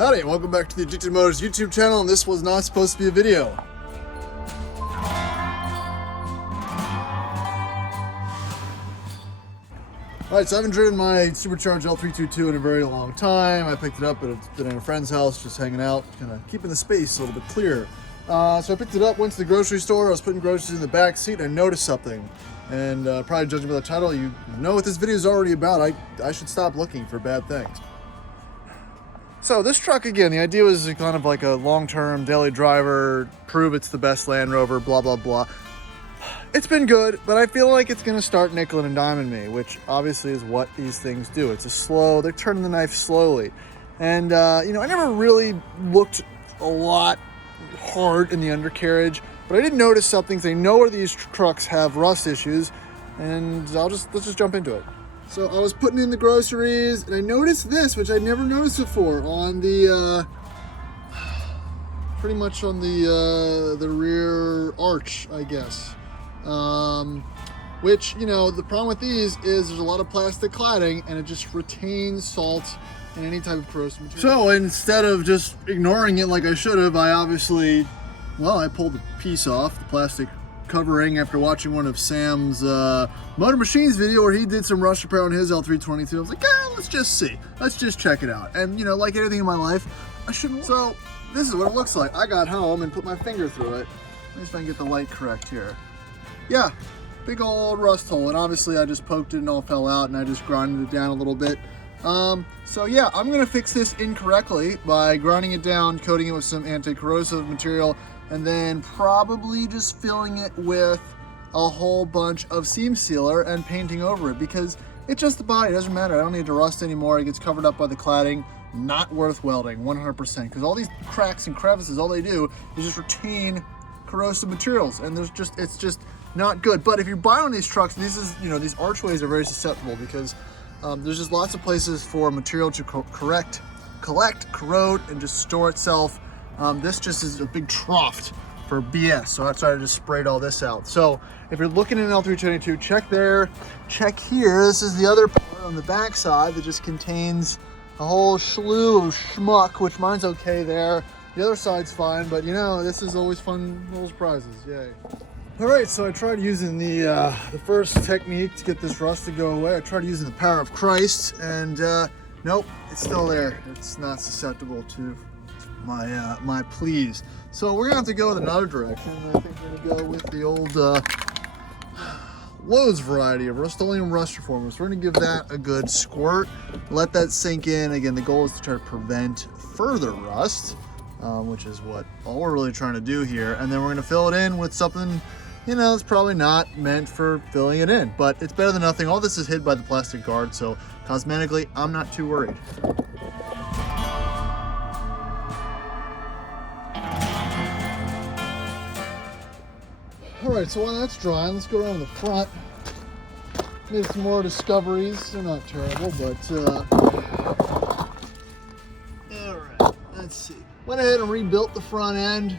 Howdy, welcome back to the Addicted Motors YouTube channel, and this was not supposed to be a video. Alright, so I haven't driven my supercharged L322 in a very long time. I picked it up at a friend's house, just hanging out, kind of keeping the space a little bit clearer. So I picked it up, went to the grocery store, I was putting groceries in the back seat, and I noticed something. And probably judging by the title, you know what this video is already about. I should stop looking for bad things. So this truck, again, the idea was kind of like a long-term daily driver, prove it's the best Land Rover, blah, blah, blah. It's been good, but I feel like it's gonna start nickel and diming me, which obviously is what these things do. It's they're turning the knife slowly. And, you know, I never really looked a lot hard in the undercarriage, but I did notice something. I know where these trucks have rust issues, and let's just jump into it. So I was putting in the groceries, and I noticed this, which I never noticed before, on the, pretty much on the rear arch, I guess. Which, you know, the problem with these is there's a lot of plastic cladding, and it just retains salt and any type of corrosive material. So instead of just ignoring it like I should have, I obviously, well, I pulled the piece off, the plastic covering, after watching one of Sam's Motor Machines video where he did some rust repair on his L322. I was like, let's just see. Let's just check it out. And, you know, like anything in my life, I shouldn't. So this is what it looks like. I got home and put my finger through it. Let me see if I can get the light correct here. Yeah, big old rust hole. And obviously I just poked it and all fell out, and I just grinded it down a little bit. So yeah, I'm gonna fix this incorrectly by grinding it down, coating it with some anti-corrosive material, and then probably just filling it with a whole bunch of seam sealer and painting over it, because it's just the body, it doesn't matter. I don't need to rust anymore. It gets covered up by the cladding. Not worth welding, 100%, because all these cracks and crevices, all they do is just retain corrosive materials, and it's just not good. But if you're buying on these trucks, these archways are very susceptible, because there's just lots of places for material to collect, corrode, and just store itself. This just is a big trough for BS, so that's why I just sprayed all this out. So if you're looking at an L322, check there, check here. This is the other part on the back side that just contains a whole slew of schmuck, which mine's okay there. The other side's fine, but you know, this is always fun little surprises, yay. All right, so I tried using the first technique to get this rust to go away. I tried using the power of Christ, and nope, it's still there. It's not susceptible to my pleas. So we're gonna have to go in another direction. I think we're gonna go with the old Lowe's variety of Rust-Oleum rust reformers. We're gonna give that a good squirt, let that sink in. Again, the goal is to try to prevent further rust, which is what all we're really trying to do here. And then we're gonna fill it in with something, you know, it's probably not meant for filling it in, but it's better than nothing. All this is hid by the plastic guard, so cosmetically, I'm not too worried. All right, so while that's drying, let's go around the front. Made some more discoveries. They're not terrible, but all right, let's see. Went ahead and rebuilt the front end.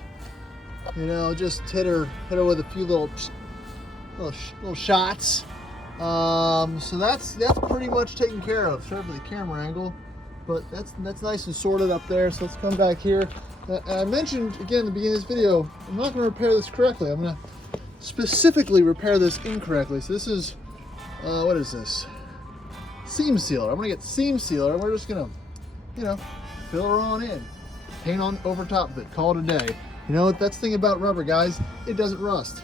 You know, just hit her with a few little shots. So that's pretty much taken care of. Sorry for the camera angle, but that's nice and sorted up there. So let's come back here. I mentioned again at the beginning of this video, I'm not going to repair this correctly. I'm going to specifically repair this incorrectly. So this is what is this? Seam sealer. I'm going to get seam sealer, and we're just going to, you know, fill her on in, paint on over top of it, call it a day. You know what, that's the thing about rubber, guys, it doesn't rust.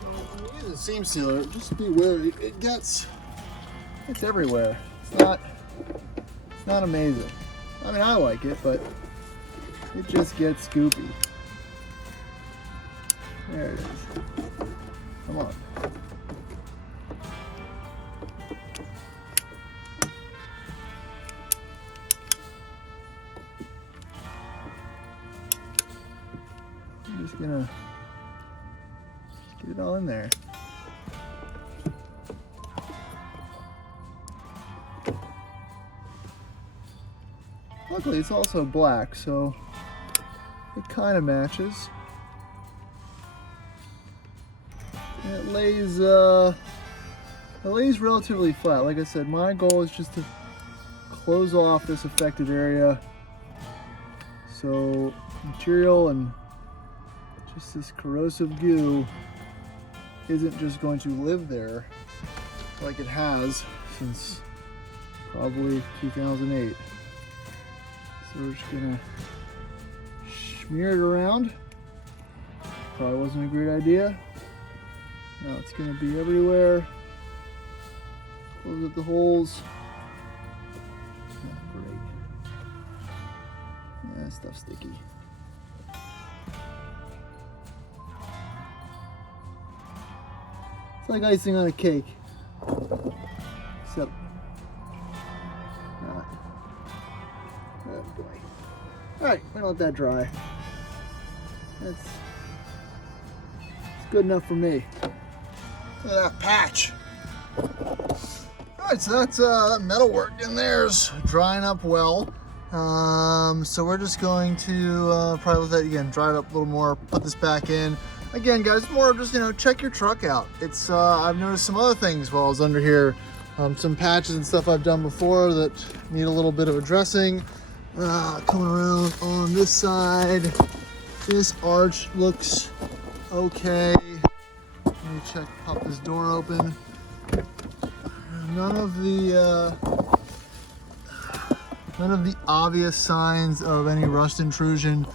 So when you use a seam sealer, just be wary, it's everywhere. It's not amazing. I mean, I like it, but it just gets scoopy. There it is. Come on. Just gonna get it all in there. Luckily it's also black, so it kind of matches. And it lays relatively flat. Like I said, my goal is just to close off this affected area so material and just this corrosive goo isn't just going to live there like it has since probably 2008. So we're just gonna smear it around. Probably wasn't a great idea. Now it's gonna be everywhere. Close up the holes. Oh, great. Yeah, that stuff's sticky. It's like icing on a cake. Except not. Oh boy. Alright, we're gonna let that dry. It's good enough for me. Look at that patch. Alright, so that's that metal work in there is drying up well. So we're just going to probably let that again dry it up a little more, put this back in. Again, guys, more just, you know, check your truck out. It's I've noticed some other things while I was under here. Some patches and stuff I've done before that need a little bit of addressing. Coming around on this side, this arch looks okay. Let me check, pop this door open. None of the obvious signs of any rust intrusion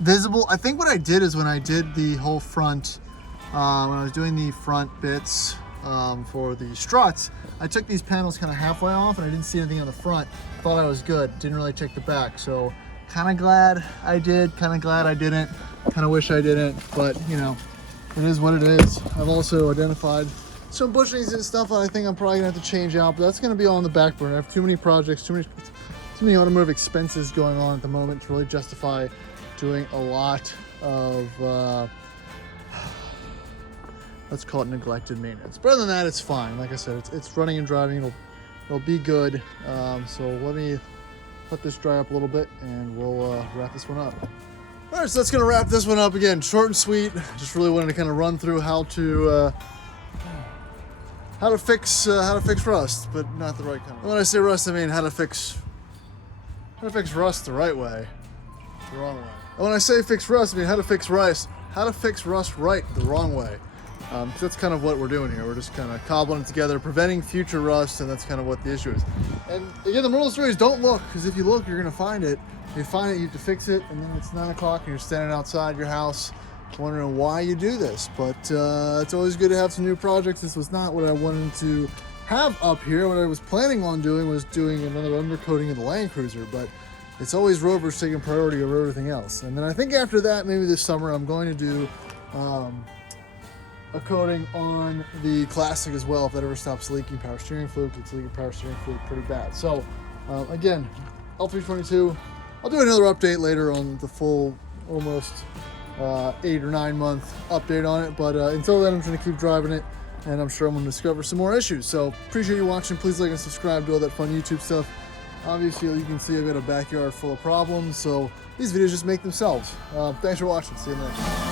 visible. I think what I did is when I did the whole front, when I was doing the front bits for the struts, I took these panels kind of halfway off and I didn't see anything on the front. Thought I was good, didn't really check the back. So kind of glad I did, kind of glad I didn't, kind of wish I didn't, but you know, it is what it is. I've also identified some bushings and stuff that I think I'm probably gonna have to change out, but that's gonna be all on the back burner. I have too many projects, too many automotive expenses going on at the moment to really justify doing a lot of, let's call it neglected maintenance. But other than that, it's fine. Like I said, it's running and driving, it'll be good. So let me let this dry up a little bit and we'll wrap this one up. All right, so that's gonna wrap this one up. Again, short and sweet. Just really wanted to kind of run through how to fix rust, but not the right kind of. When I say rust, I mean how to fix rust the right way, the wrong way. And when I say fix rust, I mean how to fix rust right the wrong way. So that's kind of what we're doing here. We're just kind of cobbling it together, preventing future rust, and that's kind of what the issue is. And again, the moral of the story is don't look, because if you look, you're gonna find it. If you find it, you have to fix it, and then it's 9 o'clock and you're standing outside your house wondering why you do this. But it's always good to have some new projects. This was not what I wanted to have up here. What I was planning on doing was doing another undercoating of the Land Cruiser, but it's always Rover's taking priority over everything else. And then I think after that, maybe this summer, I'm going to do a coating on the Classic as well, if that ever stops leaking power steering fluid. It's leaking power steering fluid pretty bad. So again, L322, I'll do another update later on the full almost 8 or 9 month update on it, but until then I'm just going to keep driving it, and I'm sure I'm going to discover some more issues. So appreciate you watching. Please like and subscribe to all that fun YouTube stuff. Obviously, you can see I've got a backyard full of problems, so these videos just make themselves. Thanks for watching. See you next time.